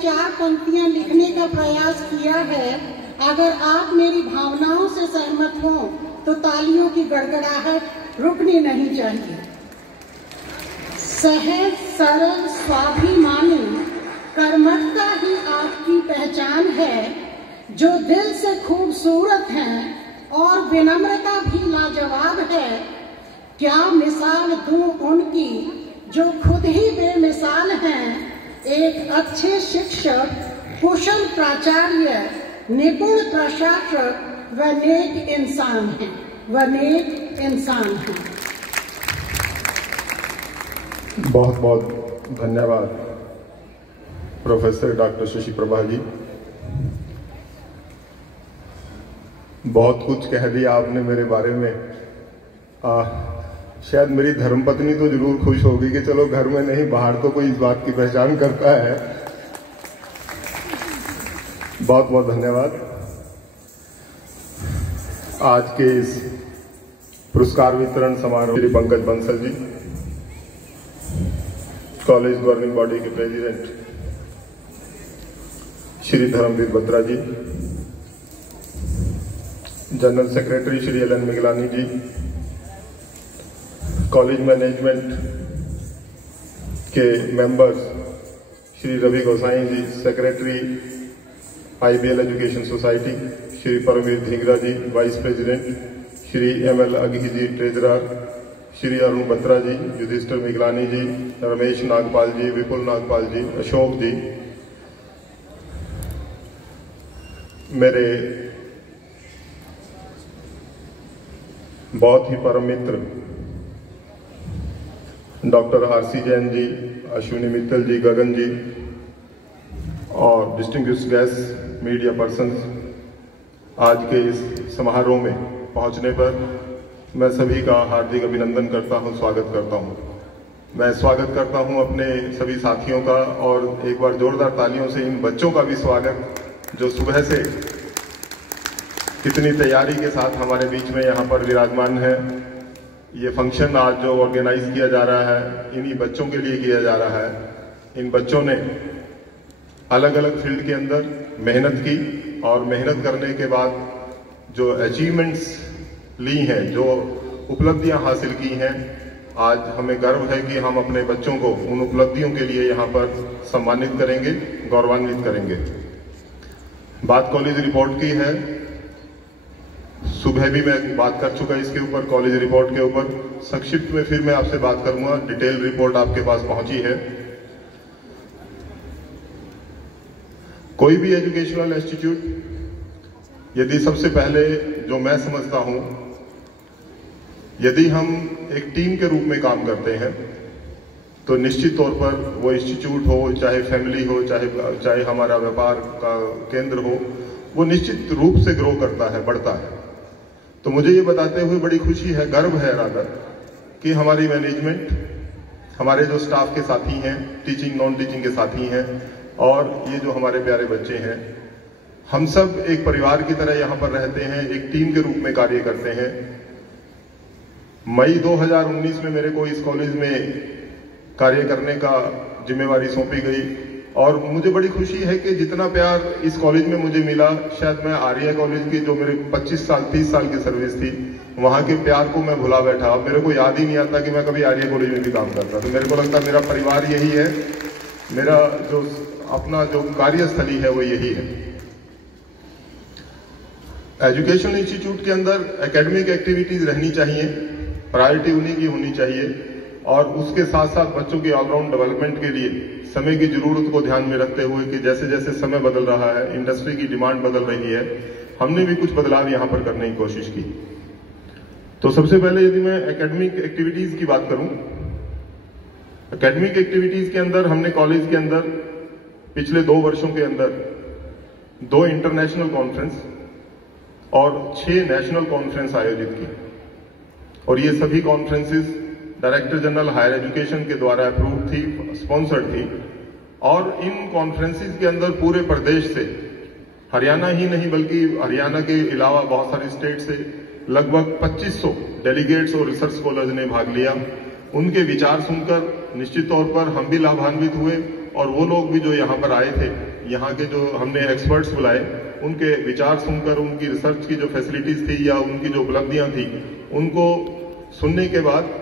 4 पंक्तियां लिखने का प्रयास किया है। अगर आप मेरी भावनाओं से सहमत हों तो तालियों की गड़गड़ाहट रुकनी नहीं चाहिए। सहज, सरल, स्वाभिमानी कर्मठता ही आपकी पहचान है, जो दिल से खूबसूरत हैं और विनम्रता भी लाजवाब है। क्या मिसाल दूं उनकी जो खुद ही बेमिसाल हैं। एक अच्छे शिक्षक, कुशल प्राचार्य, निपुण प्रशासक व नेक इंसान हैं। बहुत बहुत धन्यवाद प्रोफेसर डॉक्टर शशि प्रभा जी। बहुत कुछ कह दिया आपने मेरे बारे में। शायद मेरी धर्मपत्नी तो जरूर खुश होगी कि चलो घर में नहीं बाहर तो कोई इस बात की पहचान करता है। बहुत बहुत धन्यवाद। आज के इस पुरस्कार वितरण समारोह Shri Pankaj Bansal ji, college governing body के president Shri Dharamvir Batra ji, general secretary Shri L N Miglani ji, college management के members Shri Ravi Gosai ji, secretary IBL education society Shri Paramvir Dhingra ji, vice president Shri ML Aghi ji, treasurer Shri Arun Batra ji, Yudhishthir Miglani ji, Ramesh Nagpal ji, Vipul Nagpal ji, Ashok ji, मेरे बहुत ही परम मित्र डॉक्टर RC जैन जी, अश्विनी मित्तल जी, गगन जी और डिस्टिंग्विश्ड गेस्ट मीडिया पर्सन्स, आज के इस समारोह में पहुंचने पर मैं सभी का हार्दिक अभिनंदन करता हूं, स्वागत करता हूं। मैं स्वागत करता हूं अपने सभी साथियों का और एक बार जोरदार तालियों से इन बच्चों का भी स्वागत जो सुबह से कितनी तैयारी के साथ हमारे बीच में यहाँ पर विराजमान है। ये फंक्शन आज जो ऑर्गेनाइज किया जा रहा है इन्हीं बच्चों के लिए किया जा रहा है। इन बच्चों ने अलग अलग फील्ड के अंदर मेहनत की और मेहनत करने के बाद जो अचीवमेंट्स ली हैं, जो उपलब्धियां हासिल की हैं, आज हमें गर्व है कि हम अपने बच्चों को उन उपलब्धियों के लिए यहाँ पर सम्मानित करेंगे, गौरवान्वित करेंगे। बात कॉलेज रिपोर्ट की है। सुबह भी मैं बात कर चुका इसके ऊपर, कॉलेज रिपोर्ट के ऊपर। संक्षिप्त में फिर मैं आपसे बात करूंगा। डिटेल रिपोर्ट आपके पास पहुंची है। कोई भी एजुकेशनल इंस्टीट्यूट, यदि सबसे पहले जो मैं समझता हूं, यदि हम एक टीम के रूप में काम करते हैं तो निश्चित तौर पर वो इंस्टीट्यूट हो, चाहे फैमिली हो, चाहे हमारा व्यापार का केंद्र हो, वो निश्चित रूप से ग्रो करता है, बढ़ता है। तो मुझे ये बताते हुए बड़ी खुशी है, गर्व है रादर, कि हमारी मैनेजमेंट, हमारे जो स्टाफ के साथी हैं, टीचिंग नॉन टीचिंग के साथी हैं और ये जो हमारे प्यारे बच्चे हैं, हम सब एक परिवार की तरह यहाँ पर रहते हैं, एक टीम के रूप में कार्य करते हैं। मई 2019 में मेरे को इस कॉलेज में कार्य करने का जिम्मेवारी सौंपी गई और मुझे बड़ी खुशी है कि जितना प्यार इस कॉलेज में मुझे मिला, शायद मैं आर्या कॉलेज की जो मेरे 25 साल 30 साल की सर्विस थी, वहां के प्यार को मैं भुला बैठा। अब मेरे को याद ही नहीं आता कि मैं कभी आर्या कॉलेज में भी काम करता। तो मेरे को लगता मेरा परिवार यही है, मेरा जो अपना जो कार्यस्थली है वो यही है। एजुकेशन इंस्टीट्यूट के अंदर एकेडमिक एक्टिविटीज रहनी चाहिए, प्रायोरिटी उन्हीं की होनी चाहिए और उसके साथ साथ बच्चों की ऑलराउंड डेवलपमेंट के लिए समय की जरूरत को ध्यान में रखते हुए कि जैसे जैसे समय बदल रहा है, इंडस्ट्री की डिमांड बदल रही है, हमने भी कुछ बदलाव यहां पर करने की कोशिश की। तो सबसे पहले यदि मैं एकेडमिक एक्टिविटीज की बात करूं, एकेडमिक एक्टिविटीज के अंदर हमने कॉलेज के अंदर पिछले 2 वर्षों के अंदर 2 इंटरनेशनल कॉन्फ्रेंस और 6 नेशनल कॉन्फ्रेंस आयोजित की और ये सभी conferences director general higher education के द्वारा अप्रूव थी, स्पॉन्सर्ड थी और इन कॉन्फ्रेंसेस के अंदर पूरे प्रदेश से, हरियाणा ही नहीं बल्कि हरियाणा के अलावा बहुत सारे स्टेट से लगभग 2500 डेलीगेट्स और रिसर्च स्कॉलर्स ने भाग लिया। उनके विचार सुनकर निश्चित तौर पर हम भी लाभान्वित हुए और वो लोग भी जो यहाँ पर आए थे, यहाँ के जो हमने एक्सपर्ट्स बुलाए, उनके विचार सुनकर, उनकी रिसर्च की जो फैसिलिटीज थी या उनकी जो उपलब्धियां थी, उनको सुनने के बाद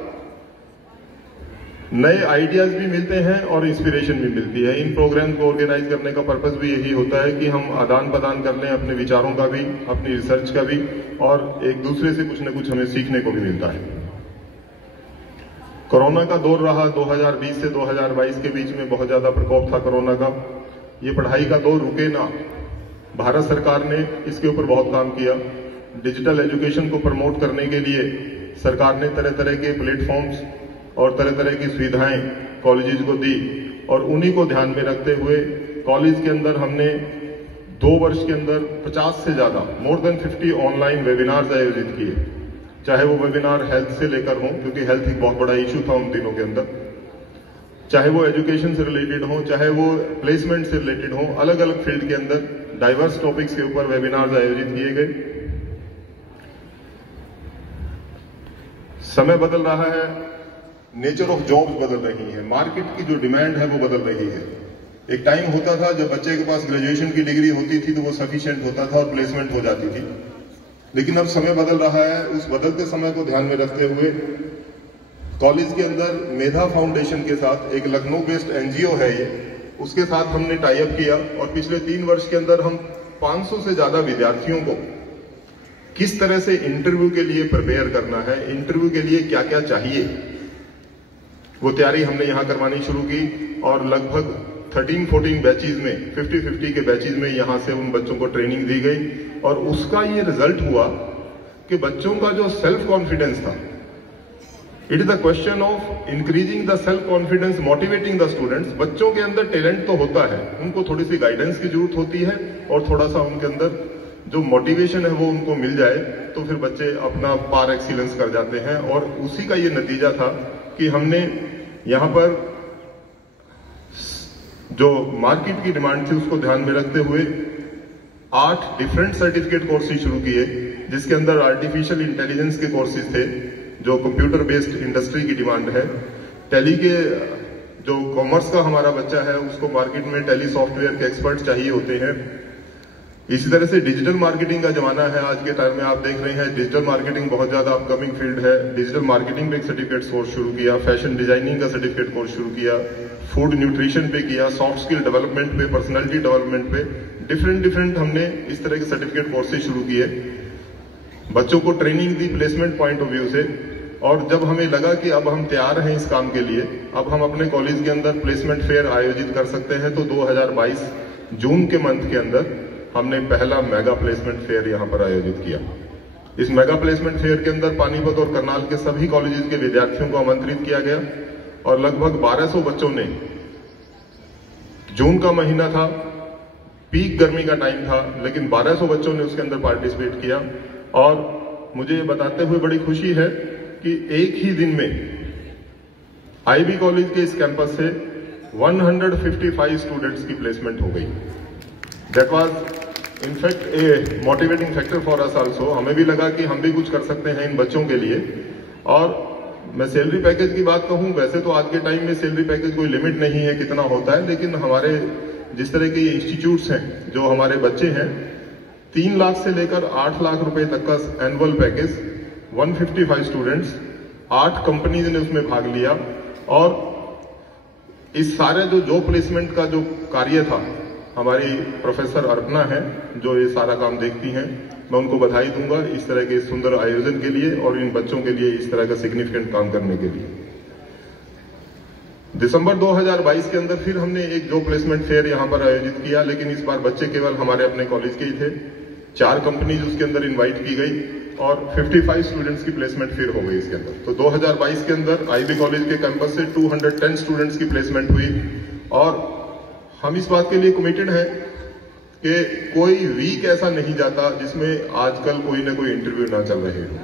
नए आइडियाज भी मिलते हैं और इंस्पिरेशन भी मिलती है। इन प्रोग्राम को ऑर्गेनाइज करने का पर्पस भी यही होता है कि हम आदान प्रदान कर लें अपने विचारों का भी, अपनी रिसर्च का भी, और एक दूसरे से कुछ न कुछ हमें सीखने को भी मिलता है। कोरोना का दौर रहा, 2020 से 2022 के बीच में बहुत ज्यादा प्रकोप था कोरोना का। ये पढ़ाई का दौर रुके ना, भारत सरकार ने इसके ऊपर बहुत काम किया। डिजिटल एजुकेशन को प्रमोट करने के लिए सरकार ने तरह तरह के प्लेटफॉर्म्स और तरह तरह की सुविधाएं कॉलेजेस को दी, और उन्हीं को ध्यान में रखते हुए कॉलेज के अंदर हमने 2 वर्ष के अंदर 50 से ज्यादा, मोर देन 50 ऑनलाइन वेबिनार्स आयोजित किए। चाहे वो वेबिनार हेल्थ से लेकर हों, क्योंकि हेल्थ एक बहुत बड़ा इशू था उन दिनों के अंदर, चाहे वो एजुकेशन से रिलेटेड हो, चाहे वो प्लेसमेंट से रिलेटेड हो, अलग अलग फील्ड के अंदर डाइवर्स टॉपिक्स के ऊपर वेबिनार्स आयोजित किए गए। समय बदल रहा है, नेचर ऑफ जॉब्स बदल रही है, मार्केट की जो डिमांड है वो बदल रही है। एक टाइम होता था जब बच्चे के पास ग्रेजुएशन की डिग्री होती थी तो वो सफिशिएंट होता था और प्लेसमेंट हो जाती थी, लेकिन अब समय बदल रहा है। उस बदलते समय को ध्यान में रखते हुए कॉलेज के अंदर मेधा फाउंडेशन के साथ, एक लखनऊ बेस्ड एनजीओ है ये, उसके साथ हमने टाई अप किया और पिछले 3 वर्ष के अंदर हम 500 से ज्यादा विद्यार्थियों को किस तरह से इंटरव्यू के लिए प्रिपेयर करना है, इंटरव्यू के लिए क्या क्या चाहिए, वो तैयारी हमने यहाँ करवानी शुरू की। और लगभग 13-14 बैचेज में, 50-50 के बैचेज में यहाँ से उन बच्चों को ट्रेनिंग दी गई, और उसका ये रिजल्ट हुआ कि बच्चों का जो सेल्फ कॉन्फिडेंस था, it is the question of increasing the self confidence, motivating the students. बच्चों के अंदर टैलेंट तो होता है, उनको थोड़ी सी गाइडेंस की जरूरत होती है, और थोड़ा सा उनके अंदर जो मोटिवेशन है वो उनको मिल जाए तो फिर बच्चे अपना पार एक्सीलेंस कर जाते हैं। और उसी का ये नतीजा था कि हमने यहाँ पर जो मार्केट की डिमांड थी उसको ध्यान में रखते हुए 8 डिफरेंट सर्टिफिकेट कोर्सेज शुरू किए, जिसके अंदर आर्टिफिशियल इंटेलिजेंस के कोर्सेज थे जो कंप्यूटर बेस्ड इंडस्ट्री की डिमांड है। टैली के जो कॉमर्स का हमारा बच्चा है उसको मार्केट में टैली सॉफ्टवेयर के एक्सपर्ट चाहिए होते हैं। इसी तरह से डिजिटल मार्केटिंग का जमाना है आज के टाइम में, आप देख रहे हैं डिजिटल मार्केटिंग बहुत ज्यादा अपकमिंग फील्ड है। डिजिटल मार्केटिंग पे एक सर्टिफिकेट कोर्स शुरू किया, फैशन डिजाइनिंग का सर्टिफिकेट कोर्स शुरू किया, फूड न्यूट्रिशन पे किया, सॉफ्ट स्किल डेवलपमेंट पे, पर्सनैलिटी डेवलपमेंट पे, डिफरेंट हमने इस तरह के सर्टिफिकेट कोर्सेज शुरू किए, बच्चों को training the placement point of view से। और जब हमें लगा कि अब हम तैयार हैं इस काम के लिए, अब हम अपने कॉलेज के अंदर प्लेसमेंट फेयर आयोजित कर सकते हैं, तो 2022 जून के मंथ के अंदर हमने पहला मेगा प्लेसमेंट फेयर यहाँ पर आयोजित किया। इस मेगा प्लेसमेंट फेयर के अंदर पानीपत और करनाल के सभी कॉलेजेस के विद्यार्थियों को आमंत्रित किया गया, और लगभग 1200 बच्चों ने, जून का महीना था, पीक गर्मी का टाइम था, लेकिन 1200 बच्चों ने उसके अंदर पार्टिसिपेट किया। और मुझे ये बताते हुए बड़ी खुशी है कि एक ही दिन में आईबी कॉलेज के इस कैंपस से 155 स्टूडेंट्स की प्लेसमेंट हो गई। That was in fact A motivating factor for us also. हमें भी लगा कि हम भी कुछ कर सकते हैं इन बच्चों के लिए। और मैं सैलरी पैकेज की बात कहूं, वैसे तो आज के टाइम में सैलरी पैकेज कोई लिमिट नहीं है कितना होता है, लेकिन हमारे जिस तरह के इंस्टीट्यूट्स हैं, जो हमारे बच्चे हैं, 3 लाख से लेकर 8 लाख रुपए तक का एनुअल पैकेज, 155 स्टूडेंट्स, 8 कंपनीज ने उसमें भाग लिया। और इस सारे जो जॉब प्लेसमेंट का जो कार्य था, हमारी प्रोफेसर अर्पणा है जो ये सारा काम देखती हैं, मैं उनको बधाई दूंगा इस तरह के सुंदर आयोजन के लिए और इन बच्चों के लिए इस तरह का सिग्निफिकेंट काम करने के लिए। दिसंबर 2022 के अंदर फिर हमने एक जॉब प्लेसमेंट फेयर यहाँ पर आयोजित किया, लेकिन इस बार बच्चे केवल हमारे अपने कॉलेज के ही थे। 4 कंपनीज उसके अंदर इनवाइट की गई और 55 स्टूडेंट्स की प्लेसमेंट फिर हो गई इसके अंदर। तो 2022 के अंदर आईबी कॉलेज के कैंपस से 210 स्टूडेंट्स की प्लेसमेंट हुई। और हम इस बात के लिए कमिटेड हैं कि कोई वीक ऐसा नहीं जाता जिसमें आजकल कोई ना कोई इंटरव्यू ना चल रहे हो।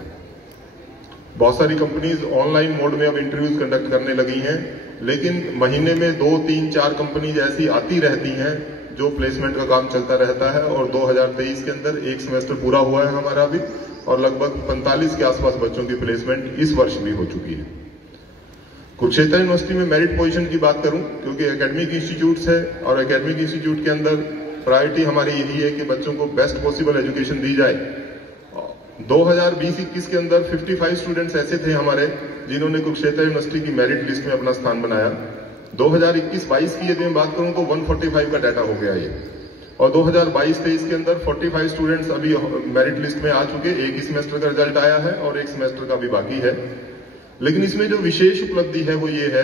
बहुत सारी कंपनीज ऑनलाइन मोड में अब इंटरव्यूज कंडक्ट करने लगी हैं, लेकिन महीने में 2, 3, 4 कंपनीज ऐसी आती रहती हैं जो प्लेसमेंट का काम चलता रहता है। और 2023 के अंदर एक सेमेस्टर पूरा हुआ है हमारा भी, और लगभग 45 के आसपास बच्चों की प्लेसमेंट इस वर्ष भी हो चुकी है। कुरुक्षेत्र यूनिवर्सिटी में मेरिट पोजीशन की बात करूं, क्योंकि एकेडमिक इंस्टीट्यूट्स है और एकेडमिक इंस्टीट्यूट के अंदर प्रायोरिटी हमारी यही है कि बच्चों को बेस्ट पॉसिबल एजुकेशन दी जाए। 2020-21 के अंदर 55 स्टूडेंट्स ऐसे थे हमारे जिन्होंने कुरुक्षेत्र यूनिवर्सिटी की मेरिट लिस्ट में अपना स्थान बनाया। 2021-22 की यदि मैं बात करूं तो 145 का डाटा हो गया ये, और 2022-23 के अंदर 45 स्टूडेंट्स अभी मेरिट लिस्ट में आ चुके। एक ही सेमेस्टर का रिजल्ट आया है और एक सेमेस्टर का भी बाकी है। लेकिन इसमें जो विशेष उपलब्धि है वो ये है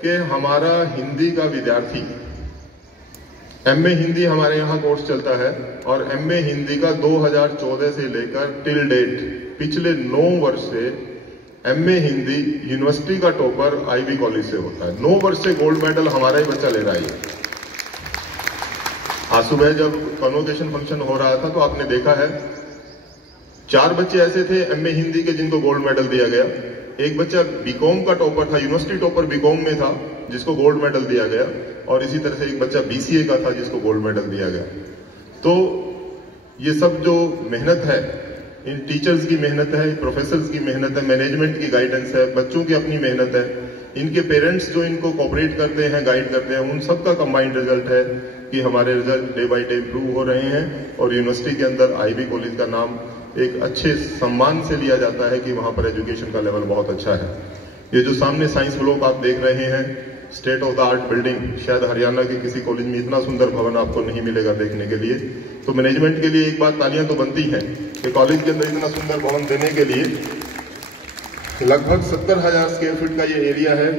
कि हमारा हिंदी का विद्यार्थी, एमए हिंदी हमारे यहाँ कोर्स चलता है, और एमए हिंदी का 2014 से लेकर टिल डेट पिछले 9 वर्ष से एमए हिंदी यूनिवर्सिटी का टॉपर आईबी कॉलेज से होता है। 9 वर्ष से गोल्ड मेडल हमारा ही बच्चा ले रहा है। आज सुबह जब कन्वोकेशन फंक्शन हो रहा था तो आपने देखा है 4 बच्चे ऐसे थे एमए हिंदी के जिनको गोल्ड मेडल दिया गया। एक बच्चा बीकॉम का टॉपर था, यूनिवर्सिटी टॉपर बीकॉम में था, जिसको गोल्ड मेडल दिया गया, और इसी तरह से एक बच्चा बीसीए का था जिसको गोल्ड मेडल दिया गया। तो ये सब जो मेहनत है, इन टीचर्स की मेहनत है, प्रोफेसर्स की मेहनत है, मैनेजमेंट की गाइडेंस है, बच्चों की अपनी मेहनत है, इनके पेरेंट्स जो इनको कोऑपरेट करते हैं, गाइड करते हैं, उन सबका कंबाइंड रिजल्ट है कि हमारे result day by day improve हो रहे हैं और यूनिवर्सिटी के अंदर आईबी कॉलेज का नाम एक अच्छे सम्मान से लिया जाता है कि वहां पर एजुकेशन का लेवल बहुत अच्छा है। ये जो सामने साइंस ब्लॉक आप देख रहे हैं, state of the art building, शायद हरियाणा के किसी कॉलेज में इतना सुंदर भवन आपको नहीं मिलेगा देखने के लिए। तो मैनेजमेंट के लिए एक बात तालियां तो बनती हैं कि कॉलेज के अंदर इतना सुंदर भवन देने के लिए। लगभग 70,000 स्क्वायर फीट का ये एरिया है।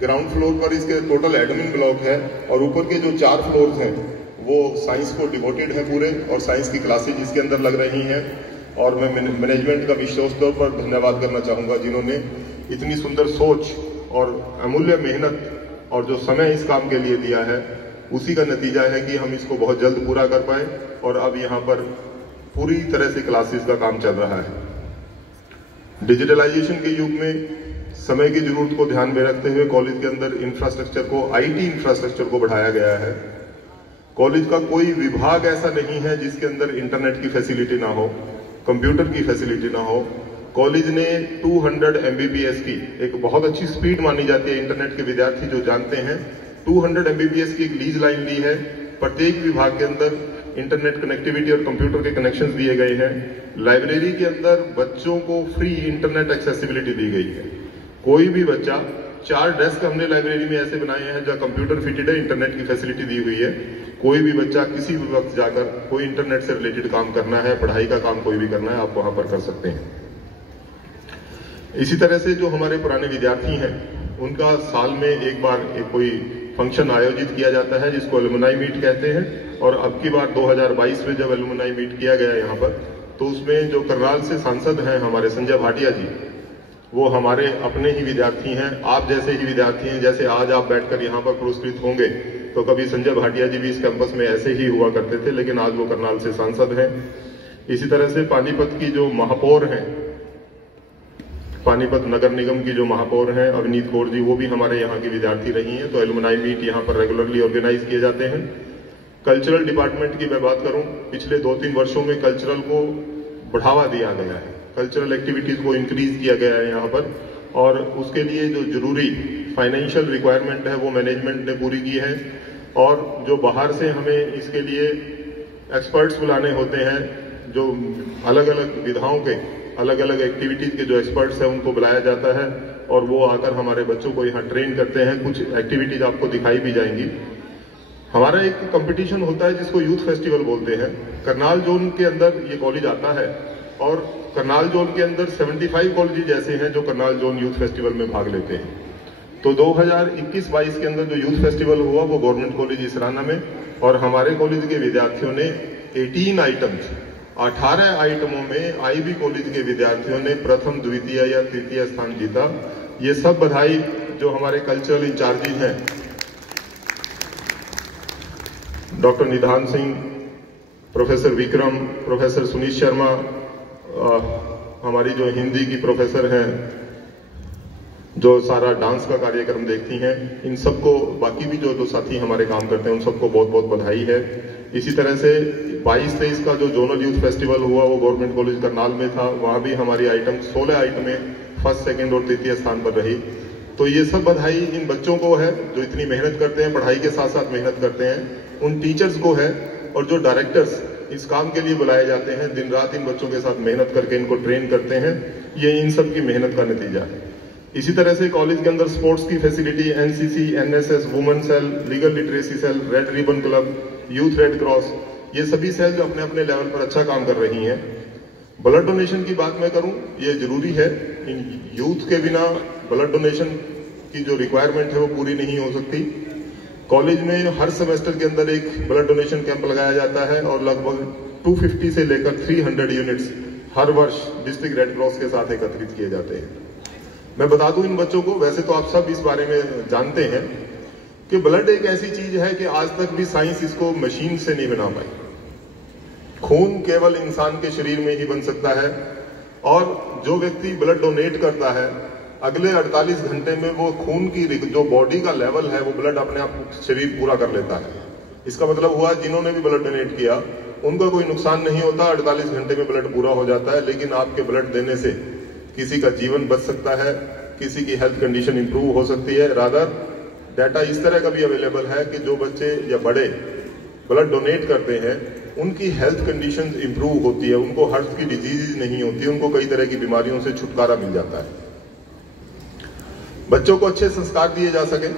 ग्राउंड फ्लोर पर इसके टोटल एडमिन ब्लॉक है, और ऊपर के जो 4 फ्लोर्स हैं वो साइंस को डिवोटेड है पूरे, और साइंस की क्लासेज इसके अंदर लग रही हैं। और मैं मैनेजमेंट का विशेष तौर पर धन्यवाद करना चाहूंगा जिन्होंने इतनी सुंदर सोच और अमूल्य मेहनत और जो समय इस काम के लिए दिया है, उसी का नतीजा है कि हम इसको बहुत जल्द पूरा कर पाए और अब यहाँ पर पूरी तरह से क्लासेस का काम चल रहा है। डिजिटलाइजेशन के युग में समय की जरूरत को ध्यान में रखते हुए कॉलेज के अंदर इंफ्रास्ट्रक्चर को, आईटी इंफ्रास्ट्रक्चर को बढ़ाया गया है। कॉलेज का कोई विभाग ऐसा नहीं है जिसके अंदर इंटरनेट की फैसिलिटी ना हो, कंप्यूटर की फैसिलिटी ना हो। कॉलेज ने 200 MBPS की एक बहुत अच्छी स्पीड मानी जाती है, इंटरनेट के विद्यार्थी जो जानते हैं, 200 MBPS की एक लीज लाइन ली है। प्रत्येक विभाग के अंदर इंटरनेट कनेक्टिविटी और कंप्यूटर के कनेक्शंस दिए गए हैं। लाइब्रेरी के अंदर बच्चों को फ्री इंटरनेट एक्सेसिबिलिटी दी गई है। कोई भी बच्चा, 4 डेस्क हमने लाइब्रेरी में ऐसे बनाए हैं जहां कंप्यूटर फिटेड है, इंटरनेट की फैसिलिटी दी हुई है। कोई भी बच्चा किसी भी वक्त जाकर कोई इंटरनेट से रिलेटेड काम करना है, पढ़ाई का काम कोई भी करना है, आप वहां पर कर सकते हैं। इसी तरह से जो हमारे पुराने विद्यार्थी हैं, उनका साल में एक बार कोई फंक्शन आयोजित किया जाता है जिसको एलुमनाई मीट कहते हैं। और अब की बार 2022 में जब एलुमनाई मीट किया गया यहाँ पर, तो उसमें जो करनाल से सांसद हैं हमारे संजय भाटिया जी, वो हमारे अपने ही विद्यार्थी हैं, आप जैसे ही विद्यार्थी हैं। जैसे आज आप बैठकर यहाँ पर पुरस्कृत होंगे, तो कभी संजय भाटिया जी भी इस कैंपस में ऐसे ही हुआ करते थे, लेकिन आज वो करनाल से सांसद हैं। इसी तरह से पानीपत की जो महापौर हैं, पानीपत नगर निगम की जो महापौर हैं अवनीत कौर जी, वो भी हमारे यहाँ की विद्यार्थी रही हैं। तो एलुमनाई मीट यहाँ पर रेगुलरली ऑर्गेनाइज किए जाते हैं। कल्चरल डिपार्टमेंट की मैं बात करूं, पिछले 2-3 वर्षों में कल्चरल को बढ़ावा दिया गया है, कल्चरल एक्टिविटीज को इंक्रीज किया गया है यहाँ पर, और उसके लिए जो जरूरी फाइनेंशियल रिक्वायरमेंट है वो मैनेजमेंट ने पूरी की है। और जो बाहर से हमें इसके लिए एक्सपर्ट्स बुलाने होते हैं, जो अलग अलग विधाओं के, अलग अलग एक्टिविटीज के जो एक्सपर्ट्स हैं उनको बुलाया जाता है, और वो आकर हमारे बच्चों को यहाँ ट्रेन करते हैं। कुछ एक्टिविटीज आपको दिखाई भी जाएंगी। हमारा एक कंपटीशन होता है जिसको यूथ फेस्टिवल बोलते हैं। करनाल जोन के अंदर ये कॉलेज आता है, और करनाल जोन के अंदर 75 कॉलेज ऐसे हैं जो करनाल जोन यूथ फेस्टिवल में भाग लेते हैं। तो 2021-22 के अंदर जो यूथ फेस्टिवल हुआ वो गवर्नमेंट कॉलेज इसराना में, और हमारे कॉलेज के विद्यार्थियों ने 18 आइटमों में आईबी कॉलेज के विद्यार्थियों ने प्रथम, द्वितीय या तृतीय स्थान जीता। ये सब बधाई जो हमारे कल्चरल इंचार्जेज हैं, डॉक्टर निधान सिंह, प्रोफेसर विक्रम, प्रोफेसर सुनील शर्मा, हमारी जो हिंदी की प्रोफेसर हैं जो सारा डांस का कार्यक्रम देखती हैं, इन सबको, बाकी भी जो साथी हमारे काम करते हैं उन सबको बहुत बहुत बधाई है। इसी तरह से 22-23 का जो जोनल यूथ फेस्टिवल हुआ वो गवर्नमेंट कॉलेज करनाल में था, वहां भी हमारी आइटम 16 आइटमें फर्स्ट, सेकंड और तृतीय स्थान पर रही। तो ये सब बधाई इन बच्चों को है जो इतनी मेहनत करते हैं, पढ़ाई के साथ साथ मेहनत करते हैं, उन टीचर्स को है, और जो डायरेक्टर्स इस काम के लिए बुलाए जाते हैं, दिन रात इन बच्चों के साथ मेहनत करके इनको ट्रेन करते हैं, ये इन सब की मेहनत का नतीजा है। इसी तरह से कॉलेज के अंदर स्पोर्ट्स की facility, NCC, NSS, women cell, legal literacy cell, red ribbon club, youth red cross, ये सभी सेल जो अपने अपने लेवल पर अच्छा काम कर रही हैं। ब्लड डोनेशन की बात मैं करूं, ये जरूरी है। इन यूथ के बिना ब्लड डोनेशन की जो रिक्वायरमेंट है वो पूरी नहीं हो सकती। कॉलेज में हर सेमेस्टर के अंदर एक ब्लड डोनेशन कैंप लगाया जाता है और लगभग 250 से लेकर 300 यूनिट्स हर वर्ष डिस्ट्रिक्ट रेड क्रॉस के साथ एकत्रित किए जाते हैं। मैं बता दूं इन बच्चों को, वैसे तो आप सब इस बारे में जानते हैं कि ब्लड एक ऐसी चीज है कि आज तक भी साइंस इसको मशीन से नहीं बना पाई। खून केवल इंसान के शरीर में ही बन सकता है, और जो व्यक्ति ब्लड डोनेट करता है अगले 48 घंटे में वो खून की जो बॉडी का लेवल है वो ब्लड अपने आप शरीर पूरा कर लेता है। इसका मतलब हुआ जिन्होंने भी ब्लड डोनेट किया उनका कोई नुकसान नहीं होता, 48 घंटे में ब्लड पूरा हो जाता है। लेकिन आपके ब्लड देने से किसी का जीवन बच सकता है, किसी की हेल्थ कंडीशन इंप्रूव हो सकती है। रादर डाटा इस तरह का भी अवेलेबल है कि जो बच्चे या बड़े ब्लड डोनेट करते हैं उनकी हेल्थ कंडीशन इंप्रूव होती है, उनको हार्ट की डिजीज नहीं होती, उनको कई तरह की बीमारियों से छुटकारा मिल जाता है। बच्चों को अच्छे संस्कार दिए जा सके,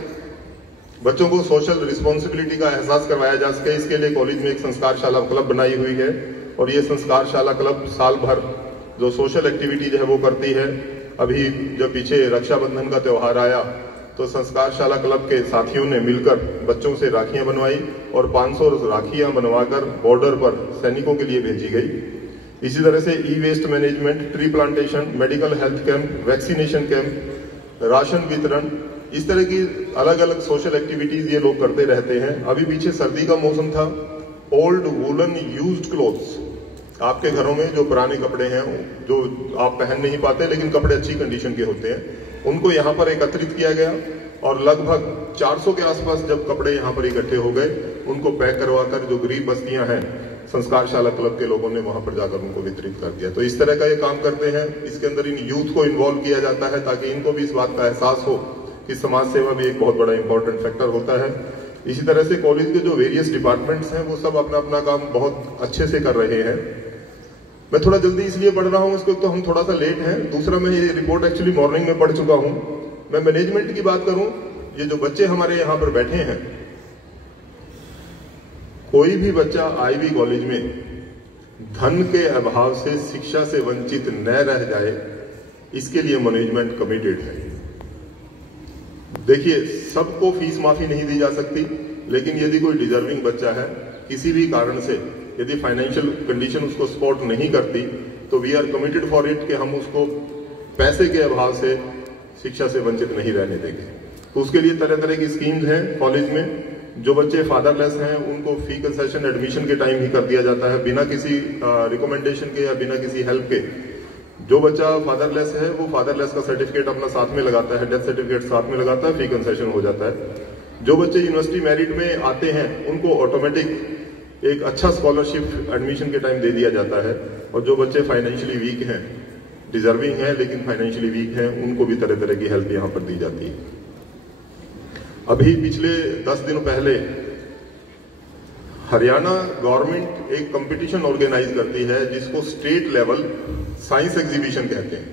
बच्चों को सोशल रिस्पॉन्सिबिलिटी का एहसास करवाया जा सके, इसके लिए कॉलेज में एक संस्कारशाला क्लब बनाई हुई है। और ये संस्कारशाला क्लब साल भर जो सोशल एक्टिविटीज है वो करती है। अभी जब पीछे रक्षाबंधन का त्योहार आया तो संस्कारशाला क्लब के साथियों ने मिलकर बच्चों से राखियां बनवाई और 500 राखियां बनवाकर बॉर्डर पर सैनिकों के लिए भेजी गई। इसी तरह से E waste management, tree plantation, medical health camp, vaccination camp, ration वितरण, इस तरह की अलग अलग सोशल एक्टिविटीज ये लोग करते रहते हैं। अभी पीछे सर्दी का मौसम था, ओल्ड वुलन यूज्ड क्लोथ्स, आपके घरों में जो पुराने कपड़े हैं जो आप पहन नहीं पाते लेकिन कपड़े अच्छी कंडीशन के होते हैं, उनको यहाँ पर एकत्रित किया गया और लगभग 400 के आसपास जब कपड़े यहाँ पर इकट्ठे हो गए उनको पैक करवाकर जो गरीब बस्तियां हैं संस्कारशाला क्लब के लोगों ने वहां पर जाकर उनको वितरित कर दिया। तो इस तरह का ये काम करते हैं। इसके अंदर इन यूथ को इन्वॉल्व किया जाता है ताकि इनको भी इस बात का एहसास हो कि समाज सेवा भी एक बहुत बड़ा इंपॉर्टेंट फैक्टर होता है। इसी तरह से कॉलेज के जो वेरियस डिपार्टमेंट्स हैं वो सब अपना अपना काम बहुत अच्छे से कर रहे हैं। मैं थोड़ा जल्दी इसलिए पढ़ रहा हूँ, इसको तो हम थोड़ा सा लेट हैं। दूसरा, मैं ये रिपोर्ट एक्चुअली मॉर्निंग में पढ़ चुका हूँ। मैं मैनेजमेंट की बात करूं, ये जो बच्चे हमारे यहाँ पर बैठे हैं, कोई भी बच्चा आईवी कॉलेज में धन के अभाव से शिक्षा से वंचित न रह जाए, इसके लिए मैनेजमेंट कमिटेड है। देखिए, सबको फीस माफी नहीं दी जा सकती, लेकिन यदि कोई डिजर्विंग बच्चा है किसी भी कारण से, यदि फाइनेंशियल कंडीशन उसको सपोर्ट नहीं करती, तो we are committed for it कि हम उसको पैसे के अभाव से शिक्षा से वंचित नहीं रहने देंगे। तो उसके लिए तरह तरह की स्कीम्स हैं कॉलेज में। जो बच्चे फादरलेस हैं उनको फी कंसेशन एडमिशन के टाइम ही कर दिया जाता है, बिना किसी रिकमेंडेशन के या बिना किसी हेल्प के। जो बच्चा फादरलेस है वो फादरलेस का सर्टिफिकेट अपना साथ में लगाता है, डेथ सर्टिफिकेट साथ में लगाता है, फी कंसेशन हो जाता है। जो बच्चे यूनिवर्सिटी मेरिट में आते हैं उनको ऑटोमेटिक एक अच्छा स्कॉलरशिप एडमिशन के टाइम दे दिया जाता है। और जो बच्चे फाइनेंशियली वीक हैं, डिजर्विंग हैं लेकिन फाइनेंशियली वीक हैं, उनको भी तरह तरह की हेल्प यहाँ पर दी जाती है। अभी पिछले 10 दिन पहले हरियाणा गवर्नमेंट एक कंपटीशन ऑर्गेनाइज करती है जिसको स्टेट लेवल साइंस एग्जीबिशन कहते हैं।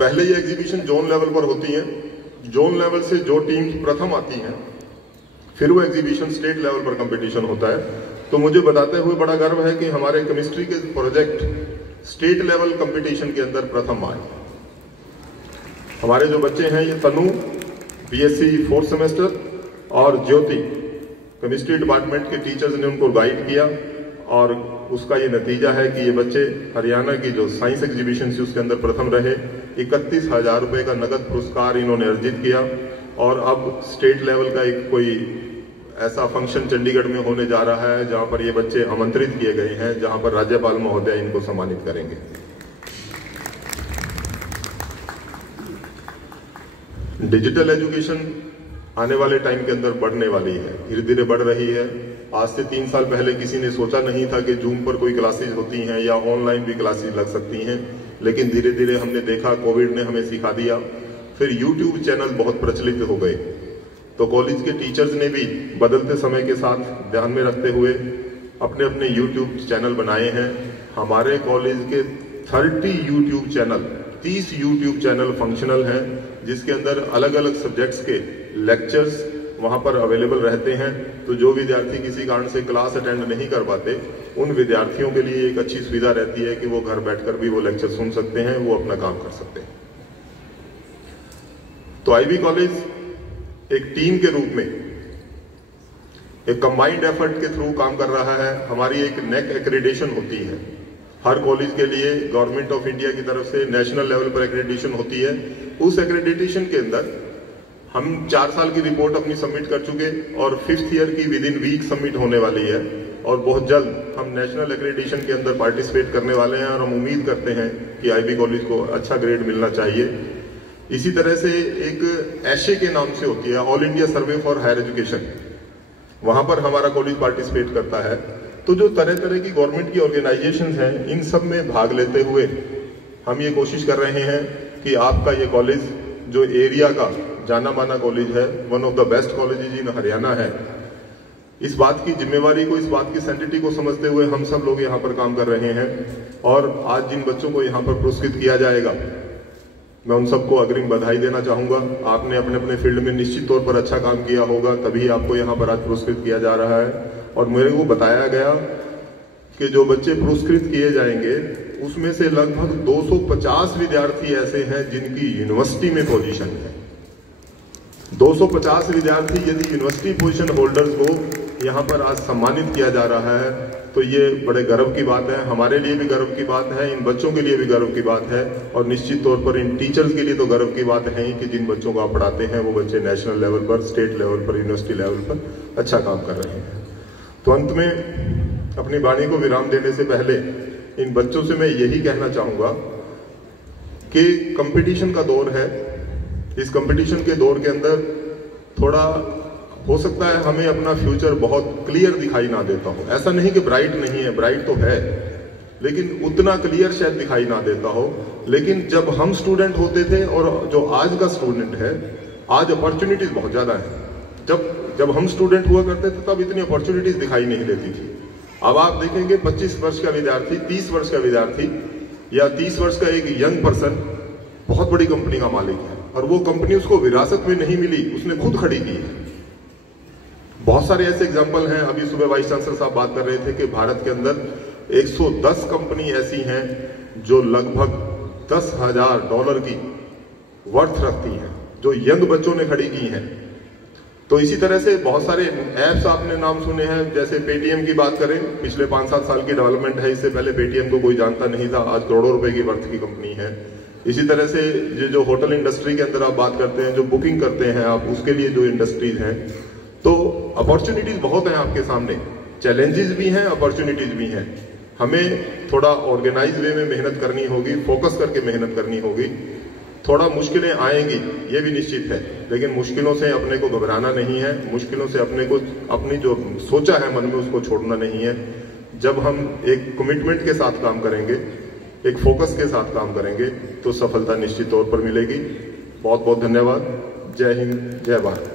पहले ये एग्जीबिशन जोन लेवल पर होती है, जोन लेवल से जो टीम प्रथम आती हैं फिर वो एग्जीबिशन स्टेट लेवल पर कंपटीशन होता है। तो मुझे बताते हुए बड़ा गर्व है कि हमारे केमिस्ट्री के प्रोजेक्ट स्टेट लेवल कंपटीशन के अंदर प्रथम आए। हमारे जो बच्चे हैं, ये तनु बीएससी 4th सेमेस्टर और ज्योति केमिस्ट्री डिपार्टमेंट के टीचर्स ने उनको गाइड किया और उसका ये नतीजा है कि ये बच्चे हरियाणा की जो साइंस एग्जीबिशन थी उसके अंदर प्रथम रहे। 31,000 रुपए का नगद पुरस्कार इन्होंने अर्जित किया और अब स्टेट लेवल का एक कोई ऐसा फंक्शन चंडीगढ़ में होने जा रहा है जहां पर ये बच्चे आमंत्रित किए गए हैं, जहां पर राज्यपाल महोदय इनको सम्मानित करेंगे। डिजिटल एजुकेशन आने वाले टाइम के अंदर बढ़ने वाली है, धीरे धीरे बढ़ रही है। आज से 3 साल पहले किसी ने सोचा नहीं था कि जूम पर कोई क्लासेज होती हैं या ऑनलाइन भी क्लासेज लग सकती हैं, लेकिन धीरे धीरे हमने देखा, कोविड ने हमें सिखा दिया। फिर यूट्यूब चैनल बहुत प्रचलित हो गए। तो कॉलेज के टीचर्स ने भी बदलते समय के साथ ध्यान में रखते हुए अपने अपने यूट्यूब चैनल बनाए हैं। हमारे कॉलेज के 30 YouTube channel, 30 YouTube channel functional हैं, जिसके अंदर अलग अलग सब्जेक्ट्स के लेक्चर्स वहां पर अवेलेबल रहते हैं। तो जो विद्यार्थी किसी कारण से क्लास अटेंड नहीं कर पाते, उन विद्यार्थियों के लिए एक अच्छी सुविधा रहती है कि वो घर बैठकर भी वो लेक्चर सुन सकते हैं, वो अपना काम कर सकते हैं। तो आईबी कॉलेज एक टीम के रूप में एक कंबाइंड एफर्ट के थ्रू काम कर रहा है। हमारी एक नेक एक्रेडिटेशन होती है। हर कॉलेज के लिए गवर्नमेंट ऑफ इंडिया की तरफ से नेशनल लेवल पर एक्रेडिटेशन होती है। उस एक्रेडिटेशन के अंदर हम 4 साल की रिपोर्ट अपनी सबमिट कर चुके और 5th ईयर की विद इन वीक सबमिट होने वाली है और बहुत जल्द हम नेशनल एक्रेडिटेशन के अंदर पार्टिसिपेट करने वाले हैं और हम उम्मीद करते हैं कि आईबी कॉलेज को अच्छा ग्रेड मिलना चाहिए। इसी तरह से एक एशे के नाम से होती है, all India survey for higher education, वहां पर हमारा कॉलेज पार्टिसिपेट करता है। तो जो तरह तरह की गवर्नमेंट की ऑर्गेनाइजेशन हैं, इन सब में भाग लेते हुए हम ये कोशिश कर रहे हैं कि आपका ये कॉलेज जो एरिया का जाना माना कॉलेज है, one of the best colleges in Haryana है, इस बात की जिम्मेवारी को, इस बात की सेंसिटिविटी को समझते हुए हम सब लोग यहाँ पर काम कर रहे हैं। और आज जिन बच्चों को यहाँ पर पुरस्कृत किया जाएगा, मैं उन सबको अग्रिम बधाई देना चाहूंगा। आपने अपने अपने फील्ड में निश्चित तौर पर अच्छा काम किया होगा, तभी आपको यहाँ पर आज पुरस्कृत किया जा रहा है। और मेरे को बताया गया कि जो बच्चे पुरस्कृत किए जाएंगे उसमें से लगभग 250 विद्यार्थी ऐसे हैं जिनकी यूनिवर्सिटी में पोजीशन है। 250 विद्यार्थी यदि यूनिवर्सिटी पोजीशन होल्डर्स को यहाँ पर आज सम्मानित किया जा रहा है, तो ये बड़े गर्व की बात है। हमारे लिए भी गर्व की बात है, इन बच्चों के लिए भी गर्व की बात है और निश्चित तौर पर इन टीचर्स के लिए तो गर्व की बात है ही कि जिन बच्चों को आप पढ़ाते हैं वो बच्चे नेशनल लेवल पर, स्टेट लेवल पर, यूनिवर्सिटी लेवल पर अच्छा काम कर रहे हैं। तो अंत में अपनी वाणी को विराम देने से पहले इन बच्चों से मैं यही कहना चाहूंगा कि कंपटीशन का दौर है। इस कंपटीशन के दौर के अंदर थोड़ा हो सकता है हमें अपना फ्यूचर बहुत क्लियर दिखाई ना देता हो। ऐसा नहीं कि ब्राइट नहीं है, ब्राइट तो है, लेकिन उतना क्लियर शायद दिखाई ना देता हो। लेकिन जब हम स्टूडेंट होते थे और जो आज का स्टूडेंट है, आज अपॉर्चुनिटीज बहुत ज्यादा है। जब हम स्टूडेंट हुआ करते थे तब इतनी अपॉर्चुनिटीज दिखाई नहीं देती थी। अब आप देखेंगे 25 वर्ष का विद्यार्थी, 30 वर्ष का विद्यार्थी या 30 वर्ष का एक यंग पर्सन बहुत बड़ी कंपनी का मालिक है और वो कंपनी उसको विरासत में नहीं मिली, उसने खुद खड़ी की है। बहुत सारे ऐसे एग्जाम्पल हैं। अभी सुबह वाइस चांसलर साहब बात कर रहे थे कि भारत के अंदर 110 कंपनी ऐसी हैं जो लगभग $10,000 की वर्थ रखती हैं, जो यंग बच्चों ने खड़ी की हैं। तो इसी तरह से बहुत सारे ऐप्स आपने नाम सुने हैं, जैसे पेटीएम की बात करें, पिछले 5-7 साल की डेवलपमेंट है। इससे पहले पेटीएम को कोई जानता नहीं था, आज करोड़ों रुपए की वर्थ की कंपनी है। इसी तरह से जो होटल इंडस्ट्री के अंदर आप बात करते हैं, जो बुकिंग करते हैं आप, उसके लिए जो इंडस्ट्रीज हैं, तो अपॉर्चुनिटीज बहुत हैं आपके सामने। चैलेंजेस भी हैं, अपॉर्चुनिटीज भी हैं। हमें थोड़ा ऑर्गेनाइज वे में मेहनत करनी होगी, फोकस करके मेहनत करनी होगी। थोड़ा मुश्किलें आएंगी, ये भी निश्चित है, लेकिन मुश्किलों से अपने को घबराना नहीं है। मुश्किलों से अपने को, अपनी जो सोचा है मन में, उसको छोड़ना नहीं है। जब हम एक कमिटमेंट के साथ काम करेंगे, एक फोकस के साथ काम करेंगे, तो सफलता निश्चित तौर पर मिलेगी। बहुत बहुत धन्यवाद। जय हिंद, जय भारत।